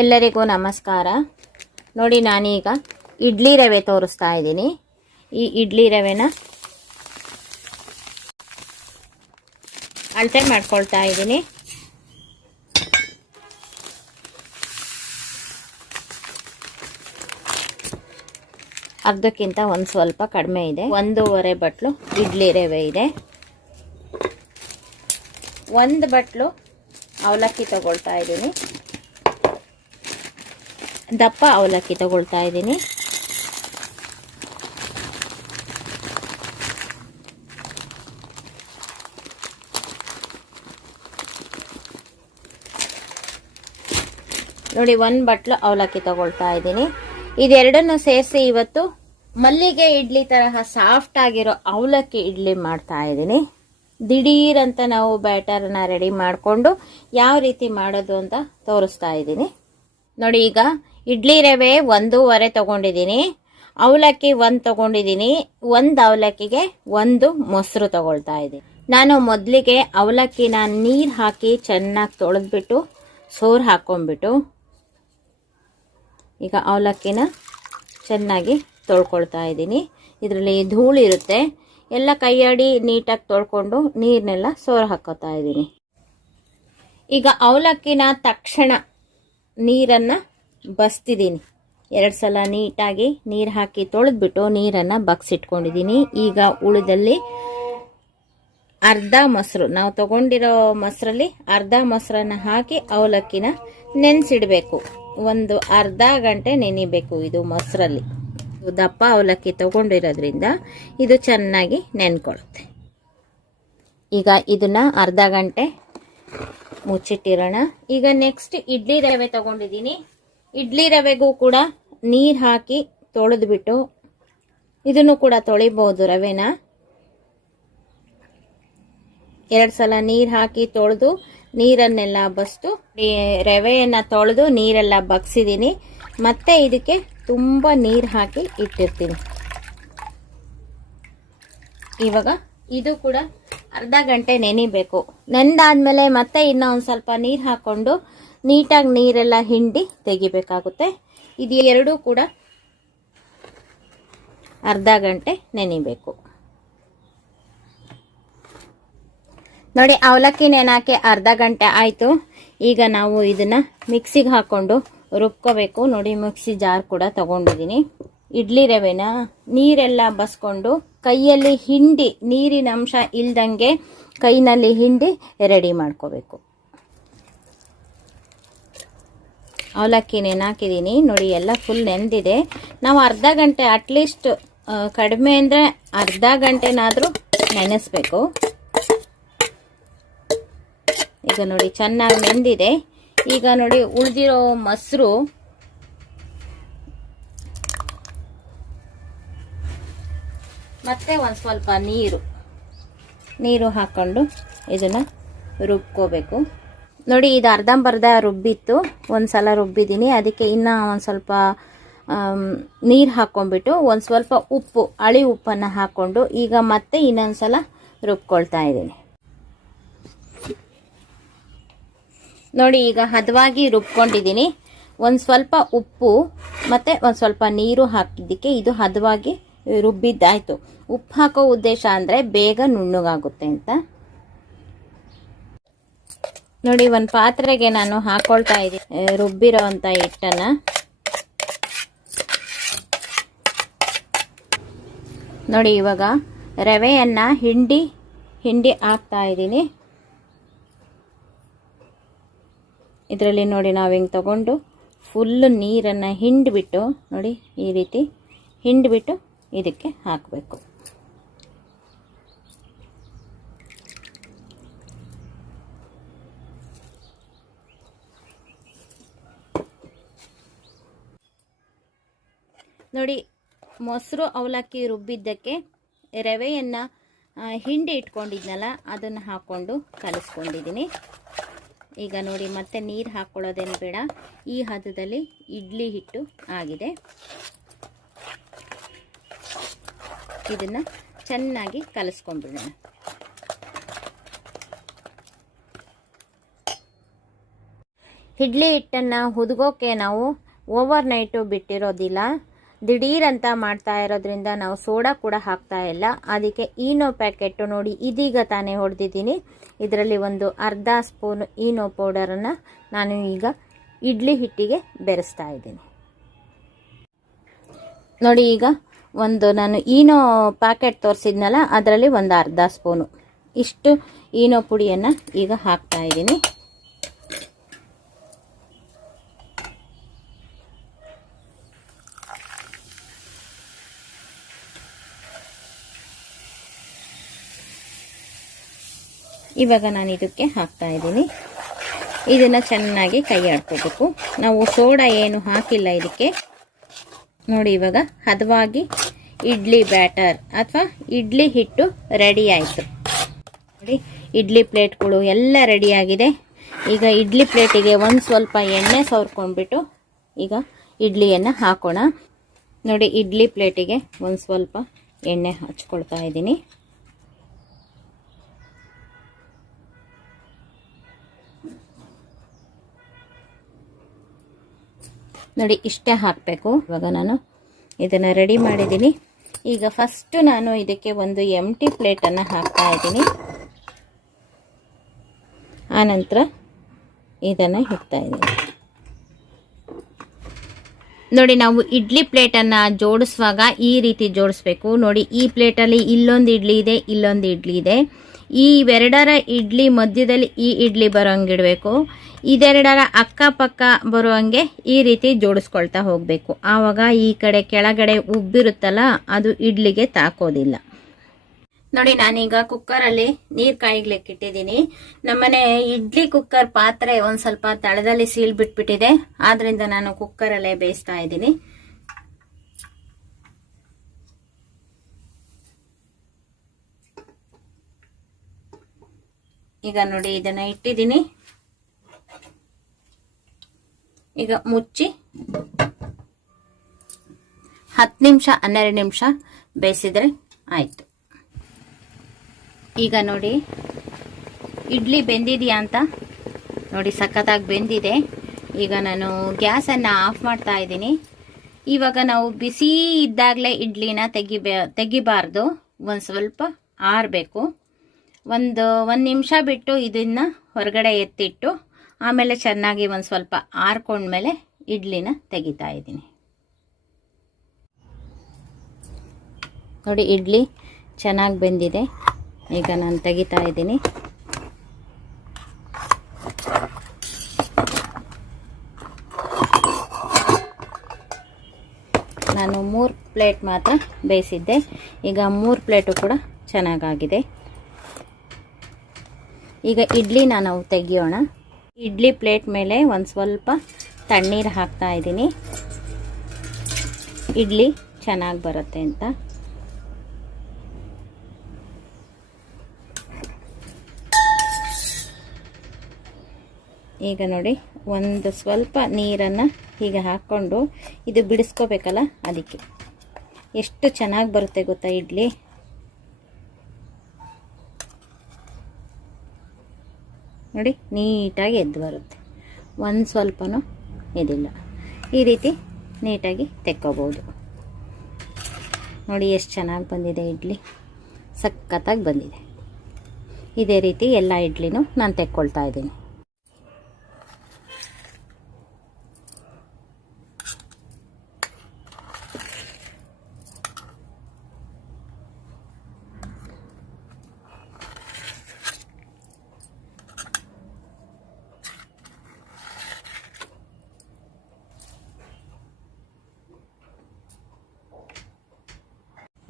ಎಲ್ಲರಿಗೂ ನಮಸ್ಕಾರ. ನೋಡಿ, ನಾನೀಗ ಇಡ್ಲಿ ರವೆ ತೋರಿಸ್ತಾ ಇದ್ದೀನಿ. ಈ ಇಡ್ಲಿ ರವೆನ ಅಳತೆ ಮಾಡ್ಕೊಳ್ತಾ ಇದ್ದೀನಿ. ಅರ್ಧಕ್ಕಿಂತ ಒಂದು ಸ್ವಲ್ಪ ಕಡಿಮೆ ಇದೆ. 1.5 ಬಟ್ಲು ಇಡ್ಲಿ ರವೆ ಇದೆ. 1 ಬಟ್ಲು ಅವಲಕ್ಕಿ ತಗೊಳ್ತಾ ಇದ್ದೀನಿ. ದಪ್ಪ ಅವಲಕ್ಕಿ ತಗೊಳ್ತಾ ಇದ್ದೀನಿ. ನೋಡಿ, 1 ಬಟ್ಲು ಅವಲಕ್ಕಿ ತಗೊಳ್ತಾ ಇದ್ದೀನಿ. ಇದೆರಡನ್ನು ಸೇರಿಸಿ ಇವತ್ತು ಮಲ್ಲಿಗೆ ಇಡ್ಲಿ ತರಹ ಸಾಫ್ಟ್ ಆಗಿರೋ ಅವಲಕ್ಕಿ ಇಡ್ಲಿ ಮಾಡ್ತಾ ಇದ್ದೀನಿ. ದಿಢೀರ್ ಅಂತ ನಾವು ಬ್ಯಾಟರ್ನ ರೆಡಿ ಮಾಡಿಕೊಂಡು ಯಾವ ರೀತಿ ಮಾಡೋದು ಅಂತ ತೋರಿಸ್ತಾ ಇದ್ದೀನಿ. ನೋಡಿ, ಈಗ ಇಡ್ಲಿ ರವೆ 1.5 ತಗೊಂಡಿದ್ದೀನಿ. ಅವಲಕ್ಕಿ 1 ತಗೊಂಡಿದ್ದೀನಿ. 1 ಅವಲಕ್ಕಿಗೆ 1 ಮೊಸರು ತಗೊಳ್ತಾ ಇದ್ದೀನಿ. ನಾನು ಮೊದಲಿಗೆ ಅವಲಕ್ಕಿನ ನೀರು ಹಾಕಿ ಚೆನ್ನಾಗಿ ತೊಳೆದ್ಬಿಟ್ಟು ಸೋರು ಹಾಕೊಂಡ್ಬಿಟ್ಟು ಈಗ ಅವಲಕ್ಕಿನ ಚೆನ್ನಾಗಿ ತೊಳ್ಕೊಳ್ತಾ ಇದ್ದೀನಿ. ಇದರಲ್ಲಿ ಧೂಳಿರುತ್ತೆ, ಎಲ್ಲ ಕೈಯಾಡಿ ನೀಟಾಗಿ ತೊಳ್ಕೊಂಡು ನೀರನ್ನೆಲ್ಲ ಸೋರು ಹಾಕೋತಾ ಇದ್ದೀನಿ. ಈಗ ಅವಲಕ್ಕಿನ ತಕ್ಷಣ ನೀರನ್ನು ಬಸ್ತಿದ್ದೀನಿ. 2 ಸಲ ನೀಟಾಗಿ ನೀರು ಹಾಕಿ ತೊಳೆದ್ಬಿಟ್ಟು ನೀರನ್ನು ಬಗ್ಸಿಟ್ಕೊಂಡಿದ್ದೀನಿ. ಈಗ ಉಳಿದಲ್ಲಿ ಅರ್ಧ ಮೊಸರು, ನಾವು ತಗೊಂಡಿರೋ ಮೊಸರಲ್ಲಿ ಅರ್ಧ ಮೊಸರನ್ನು ಹಾಕಿ ಅವಲಕ್ಕಿನ ನೆನೆಸಿಡಬೇಕು. ಒಂದು ಅರ್ಧ ಗಂಟೆ ನೆನಿಬೇಕು. ಇದು ಮೊಸರಲ್ಲಿ ದಪ್ಪ ಅವಲಕ್ಕಿ ತಗೊಂಡಿರೋದ್ರಿಂದ ಇದು ಚೆನ್ನಾಗಿ ನೆನ್ಕೊಳ್ಳುತ್ತೆ. ಈಗ ಇದನ್ನ ಅರ್ಧ ಗಂಟೆ ಮುಚ್ಚಿಟ್ಟಿರೋಣ. ಈಗ ನೆಕ್ಸ್ಟ್ ಇಡ್ಲಿ ರವೆ ತಗೊಂಡಿದ್ದೀನಿ. ಇಡ್ಲಿ ರವೆಗೂ ಕೂಡ ನೀರು ಹಾಕಿ ತೊಳೆದ್ಬಿಟ್ಟು, ಇದನ್ನು ಕೂಡ ತೊಳಿಬಹುದು ರವೆನ. 2 ಸಲ ನೀರು ಹಾಕಿ ತೊಳೆದು ನೀರನ್ನೆಲ್ಲ ಬಸ್ತು ರವೆಯನ್ನು ತೊಳೆದು ನೀರೆಲ್ಲ ಬಗ್ಸಿದ್ದೀನಿ. ಮತ್ತೆ ಇದಕ್ಕೆ ತುಂಬ ನೀರು ಹಾಕಿ ಇಟ್ಟಿರ್ತೀನಿ. ಇವಾಗ ಇದು ಕೂಡ ಅರ್ಧ ಗಂಟೆ ನೆನಿಬೇಕು. ನೆಂದಾದ್ಮೇಲೆ ಮತ್ತೆ ಇನ್ನೂ ಒಂದು ಸ್ವಲ್ಪ ನೀರು ಹಾಕೊಂಡು ನೀಟಾಗಿ ನೀರೆಲ್ಲ ಹಿಂಡಿ ತೆಗಿಬೇಕಾಗುತ್ತೆ. ಇದು ಎರಡೂ ಕೂಡ ಅರ್ಧ ಗಂಟೆ ನೆನಿಬೇಕು. ನೋಡಿ, ಅವಲಕ್ಕಿ ನೆನಾಕಿ ಅರ್ಧ ಗಂಟೆ ಆಯಿತು. ಈಗ ನಾವು ಇದನ್ನ ಮಿಕ್ಸಿಗೆ ಹಾಕೊಂಡು ರುಬ್ಕೋಬೇಕು. ನೋಡಿ, ಮಿಕ್ಸಿ ಜಾರ್ ಕೂಡ ತಗೊಂಡಿದ್ದೀನಿ. ಇಡ್ಲಿ ರವೆನ ನೀರೆಲ್ಲ ಬಸ್ಕೊಂಡು ಕೈಯಲ್ಲಿ ಹಿಂಡಿ, ನೀರಿನ ಅಂಶ ಇಲ್ದಂಗೆ ಕೈನಲ್ಲಿ ಹಿಂಡಿ ರೆಡಿ ಮಾಡ್ಕೋಬೇಕು. ಅವಲಕ್ಕಿ ನೆನಾಕಿದ್ದೀನಿ. ನೋಡಿ, ಎಲ್ಲ ಫುಲ್ ನೆಂದಿದೆ. ನಾವು ಅರ್ಧ ಗಂಟೆ, ಅಟ್ಲೀಸ್ಟ್ ಕಡಿಮೆ ಅಂದರೆ ಅರ್ಧ ಗಂಟೆನಾದರೂ ನೆನೆಸ್ಬೇಕು. ಈಗ ನೋಡಿ, ಚೆನ್ನಾಗಿ ನೆಂದಿದೆ. ಈಗ ನೋಡಿ, ಉಳಿದಿರೋ ಮೊಸರು ಮತ್ತೆ ಒಂದು ಸ್ವಲ್ಪ ನೀರು ಹಾಕೊಂಡು ಇದನ್ನ ರುಬ್ಕೋಬೇಕು. ನೋಡಿ, ಇದು ಅರ್ಧಂಬರ್ಧ ರುಬ್ಬಿತ್ತು. ಒಂದು ಸಲ ರುಬ್ಬಿದ್ದೀನಿ. ಅದಕ್ಕೆ ಇನ್ನೂ ಒಂದು ಸ್ವಲ್ಪ ನೀರು ಹಾಕ್ಕೊಂಡ್ಬಿಟ್ಟು ಒಂದು ಸ್ವಲ್ಪ ಉಪ್ಪು, ಅಳಿ ಉಪ್ಪನ್ನು ಹಾಕ್ಕೊಂಡು ಈಗ ಮತ್ತೆ ಇನ್ನೊಂದು ಸಲ ರುಬ್ಕೊಳ್ತಾ ಇದ್ದೀನಿ. ನೋಡಿ, ಈಗ ಹದವಾಗಿ ರುಬ್ಕೊಂಡಿದ್ದೀನಿ. ಒಂದು ಸ್ವಲ್ಪ ಉಪ್ಪು ಮತ್ತು ಒಂದು ಸ್ವಲ್ಪ ನೀರು ಹಾಕಿದ್ದಕ್ಕೆ ಇದು ಹದವಾಗಿ ರುಬ್ಬಿದ್ದಾಯಿತು. ಉಪ್ಪು ಹಾಕೋ ಉದ್ದೇಶ ಅಂದರೆ ಬೇಗ ನುಣ್ಣಗಾಗುತ್ತೆ ಅಂತ. ನೋಡಿ, ಒಂದು ಪಾತ್ರೆಗೆ ನಾನು ಹಾಕೊಳ್ತಾ ಇದ್ದೀನಿ ರುಬ್ಬಿರೋ ಅಂಥ ಹಿಟ್ಟನ್ನು. ನೋಡಿ, ಇವಾಗ ರವೆಯನ್ನು ಹಿಂಡಿ ಹಾಕ್ತಾ ಇದ್ದೀನಿ. ಇದರಲ್ಲಿ ನೋಡಿ, ನಾವು ಹಿಂಗೆ ತಗೊಂಡು ಫುಲ್ಲು ನೀರನ್ನು ಹಿಂಡಿಬಿಟ್ಟು, ನೋಡಿ ಈ ರೀತಿ ಹಿಂಡಿಬಿಟ್ಟು ಇದಕ್ಕೆ ಹಾಕಬೇಕು. ನೋಡಿ, ಮೊಸರು ಅವಲಕ್ಕಿ ರುಬ್ಬಿದ್ದಕ್ಕೆ ರವೆಯನ್ನು ಹಿಂಡಿ ಇಟ್ಕೊಂಡಿದ್ನಲ್ಲ ಅದನ್ನು ಹಾಕ್ಕೊಂಡು ಕಲಿಸ್ಕೊಂಡಿದ್ದೀನಿ. ಈಗ ನೋಡಿ, ಮತ್ತೆ ನೀರು ಹಾಕ್ಕೊಳ್ಳೋದೇನು ಬೇಡ. ಈ ಹದದಲ್ಲಿ ಇಡ್ಲಿ ಹಿಟ್ಟು ಆಗಿದೆ. ಇದನ್ನು ಚೆನ್ನಾಗಿ ಕಲಿಸ್ಕೊಂಡ್ಬಿಡೋಣ. ಇಡ್ಲಿ ಹಿಟ್ಟನ್ನು ಹುದುಗೋಕೆ ನಾವು ಓವರ್ ನೈಟು ಬಿಟ್ಟಿರೋದಿಲ್ಲ. ದಿಢೀರಂತ ಮಾಡ್ತಾ ಇರೋದ್ರಿಂದ ನಾವು ಸೋಡಾ ಕೂಡ ಹಾಕ್ತಾ ಇಲ್ಲ. ಅದಕ್ಕೆ ಈನೋ ಪ್ಯಾಕೆಟು ನೋಡಿ ಇದೀಗ ತಾನೇ ಹೊಡೆದಿದ್ದೀನಿ. ಇದರಲ್ಲಿ ಒಂದು ಅರ್ಧ ಸ್ಪೂನ್ ಈನೋ ಪೌಡರನ್ನು ನಾನು ಈಗ ಇಡ್ಲಿ ಹಿಟ್ಟಿಗೆ ಬೆರೆಸ್ತಾ ಇದ್ದೀನಿ. ನೋಡಿ ಈಗ ಒಂದು ನಾನು ಈನೋ ಪ್ಯಾಕೆಟ್ ತೋರಿಸಿದ್ನಲ್ಲ, ಅದರಲ್ಲಿ ಒಂದು ಅರ್ಧ ಸ್ಪೂನು ಇಷ್ಟು ಈನೋ ಪುಡಿಯನ್ನು ಈಗ ಹಾಕ್ತಾ ಇದ್ದೀನಿ. ಇವಾಗ ನಾನು ಇದಕ್ಕೆ ಹಾಕ್ತಾ ಇದ್ದೀನಿ. ಇದನ್ನು ಚೆನ್ನಾಗಿ ಕೈ ಆಡ್ಕೋಬೇಕು. ನಾವು ಸೋಡಾ ಏನು ಹಾಕಿಲ್ಲ ಇದಕ್ಕೆ. ನೋಡಿ ಇವಾಗ ಹದವಾಗಿ ಇಡ್ಲಿ ಬ್ಯಾಟರ್ ಅಥವಾ ಇಡ್ಲಿ ಹಿಟ್ಟು ರೆಡಿ ಆಯಿತು. ನೋಡಿ ಇಡ್ಲಿ ಪ್ಲೇಟ್ಗಳು ಎಲ್ಲ ರೆಡಿಯಾಗಿದೆ. ಈಗ ಇಡ್ಲಿ ಪ್ಲೇಟಿಗೆ ಒಂದು ಸ್ವಲ್ಪ ಎಣ್ಣೆ ಸವರ್ಕೊಂಡ್ಬಿಟ್ಟು ಈಗ ಇಡ್ಲಿಯನ್ನು ಹಾಕೋಣ. ನೋಡಿ ಇಡ್ಲಿ ಪ್ಲೇಟಿಗೆ ಒಂದು ಸ್ವಲ್ಪ ಎಣ್ಣೆ ಹಚ್ಕೊಳ್ತಾ ಇದ್ದೀನಿ. ನೋಡಿ ಇಷ್ಟೇ ಹಾಕಬೇಕು. ಇವಾಗ ನಾನು ಇದನ್ನು ರೆಡಿ ಮಾಡಿದ್ದೀನಿ. ಈಗ ಫಸ್ಟು ನಾನು ಇದಕ್ಕೆ ಒಂದು ಎಂಟಿ ಪ್ಲೇಟನ್ನು ಹಾಕ್ತಾ ಇದ್ದೀನಿ. ಆನಂತರ ಇದನ್ನು ಇಡ್ತಾ ಇದ್ದೀನಿ. ನೋಡಿ ನಾವು ಇಡ್ಲಿ ಪ್ಲೇಟನ್ನು ಜೋಡಿಸುವಾಗ ಈ ರೀತಿ ಜೋಡಿಸ್ಬೇಕು. ನೋಡಿ ಈ ಪ್ಲೇಟಲ್ಲಿ ಇಲ್ಲೊಂದು ಇಡ್ಲಿ ಇದೆ, ಇಲ್ಲೊಂದು ಇಡ್ಲಿ ಇದೆ. ಈ ಎರಡರ ಇಡ್ಲಿ ಮಧ್ಯದಲ್ಲಿ ಈ ಇಡ್ಲಿ ಬರೋಂಗಿಡಬೇಕು. ಇದೆರಡರ ಅಕ್ಕಪಕ್ಕ ಬರುವಂಗೆ ಈ ರೀತಿ ಜೋಡಿಸ್ಕೊಳ್ತಾ ಹೋಗಬೇಕು. ಆವಾಗ ಈ ಕಡೆ ಕೆಳಗಡೆ ಉಬ್ಬಿರುತ್ತಲ್ಲ, ಅದು ಇಡ್ಲಿಗೆ ತಾಕೋದಿಲ್ಲ. ನೋಡಿ ನಾನೀಗ ಕುಕ್ಕರಲ್ಲಿ ನೀರು ಕಾಯಿಗ್ಲಿಕ್ಕೆ ಇಟ್ಟಿದ್ದೀನಿ. ನಮ್ಮನೆ ಇಡ್ಲಿ ಕುಕ್ಕರ್ ಪಾತ್ರೆ ಒಂದು ಸ್ವಲ್ಪ ತಳದಲ್ಲಿ ಸೀಲ್ ಬಿಟ್ಬಿಟ್ಟಿದೆ. ಆದ್ರಿಂದ ನಾನು ಕುಕ್ಕರಲ್ಲೇ ಬೇಯಿಸ್ತಾ ಇದ್ದೀನಿ. ಈಗ ನೋಡಿ ಇದನ್ನ ಇಟ್ಟಿದ್ದೀನಿ. ಈಗ ಮುಚ್ಚಿ 10 ನಿಮಿಷ 12 ನಿಮಿಷ ಬೇಯಿಸಿದ್ರೆ ಆಯ್ತು. ಈಗ ನೋಡಿ ಇಡ್ಲಿ ಬೆಂದಿದೆಯಾ ಅಂತ ನೋಡಿ, ಸಖತ್ತಾಗಿ ಬೆಂದಿದೆ. ಈಗ ನಾನು ಗ್ಯಾಸನ್ನು ಆಫ್ ಮಾಡ್ತಾ ಇದ್ದೀನಿ. ಇವಾಗ ನಾವು ಬಿಸಿ ಇದ್ದಾಗಲೇ ಇಡ್ಲಿನ ತೆಗಿಬಾರ್ದು, ಒಂದು ಸ್ವಲ್ಪ ಆರಬೇಕು. ಒಂದು ನಿಮಿಷ ಬಿಟ್ಟು ಇದನ್ನ ಹೊರಗಡೆ ಎತ್ತಿಟ್ಟು ಆಮೇಲೆ ಚೆನ್ನಾಗಿ ಒಂದು ಸ್ವಲ್ಪ ಆರ್ಕೊಂಡ್ಮೇಲೆ ಇಡ್ಲಿನ ತೆಗಿತಾ ಇದ್ದೀನಿ. ನೋಡಿ ಇಡ್ಲಿ ಚೆನ್ನಾಗಿ ಬೆಂದಿದೆ. ಈಗ ನಾನು ತೆಗಿತಾ ಇದ್ದೀನಿ. ನಾನು 3 ಪ್ಲೇಟ್ ಮಾತ್ರ ಬೇಯಿಸಿದ್ದೆ. ಈಗ 3 ಪ್ಲೇಟು ಕೂಡ ಚೆನ್ನಾಗಾಗಿದೆ. ಈಗ ಇಡ್ಲಿನ ನಾವು ತೆಗಿಯೋಣ. ಇಡ್ಲಿ ಪ್ಲೇಟ್ ಮೇಲೆ ಒಂದು ಸ್ವಲ್ಪ ತಣ್ಣೀರು ಹಾಕ್ತಾ ಇದ್ದೀನಿ, ಇಡ್ಲಿ ಚೆನ್ನಾಗಿ ಬರುತ್ತೆ ಅಂತ. ಈಗ ನೋಡಿ ಒಂದು ಸ್ವಲ್ಪ ನೀರನ್ನು ಹೀಗೆ ಹಾಕ್ಕೊಂಡು ಇದು ಬಿಡಿಸ್ಕೋಬೇಕಲ್ಲ, ಅದಕ್ಕೆ ಎಷ್ಟು ಚೆನ್ನಾಗಿ ಬರುತ್ತೆ ಗೊತ್ತಾ ಇಡ್ಲಿ. ನೋಡಿ ನೀಟಾಗಿ ಎದ್ದು ಬರುತ್ತೆ, ಒಂದು ಸ್ವಲ್ಪನೂ ಇದಿಲ್ಲ. ಈ ರೀತಿ ನೀಟಾಗಿ ತೆಕ್ಕೋಬೋದು. ನೋಡಿ ಎಷ್ಟು ಚೆನ್ನಾಗಿ ಬಂದಿದೆ ಇಡ್ಲಿ, ಸಖತ್ತಾಗಿ ಬಂದಿದೆ. ಇದೇ ರೀತಿ ಎಲ್ಲ ಇಡ್ಲಿನೂ ನಾನು ತೆಕ್ಕೊಳ್ತಾ ಇದ್ದೀನಿ.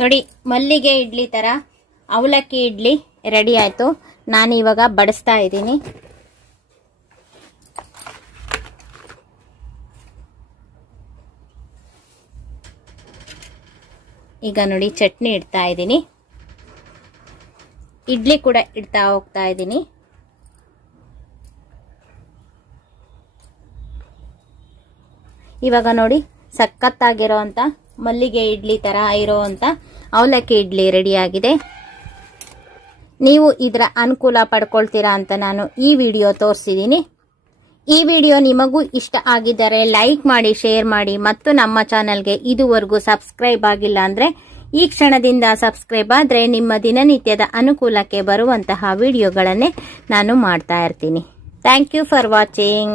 ನೋಡಿ ಮಲ್ಲಿಗೆ ಇಡ್ಲಿ ಥರ ಅವಲಕ್ಕಿ ಇಡ್ಲಿ ರೆಡಿ ಆಯಿತು. ನಾನು ಇವಾಗ ಬಡಿಸ್ತಾ ಇದ್ದೀನಿ. ಈಗ ನೋಡಿ ಚಟ್ನಿ ಇಡ್ತಾ ಇದ್ದೀನಿ, ಇಡ್ಲಿ ಕೂಡ ಇಡ್ತಾ ಹೋಗ್ತಾ ಇದ್ದೀನಿ. ಇವಾಗ ನೋಡಿ ಸಖತ್ತಾಗಿರೋ ಅಂತ ಮಲ್ಲಿಗೆ ಇಡ್ಲಿ ತರ ಇರೋ ಅಂತ ಅವಲಕ್ಕಿ ಇಡ್ಲಿ ರೆಡಿ ಆಗಿದೆ. ನೀವು ಇದರ ಅನುಕೂಲ ಪಡ್ಕೊಳ್ತೀರಾ ಅಂತ ನಾನು ಈ ವಿಡಿಯೋ ತೋರಿಸಿದ್ದೀನಿ. ಈ ವಿಡಿಯೋ ನಿಮಗೂ ಇಷ್ಟ ಆಗಿದ್ದರೆ ಲೈಕ್ ಮಾಡಿ, ಶೇರ್ ಮಾಡಿ ಮತ್ತು ನಮ್ಮ ಚಾನೆಲ್ಗೆ ಇದುವರೆಗೂ ಸಬ್ಸ್ಕ್ರೈಬ್ ಆಗಿಲ್ಲ ಅಂದ್ರೆ ಈ ಕ್ಷಣದಿಂದ ಸಬ್ಸ್ಕ್ರೈಬ್ ಆದ್ರೆ ನಿಮ್ಮ ದಿನನಿತ್ಯದ ಅನುಕೂಲಕ್ಕೆ ಬರುವಂತಹ ವಿಡಿಯೋಗಳನ್ನೇ ನಾನು ಮಾಡ್ತಾ ಇರ್ತೀನಿ. Thank you for watching.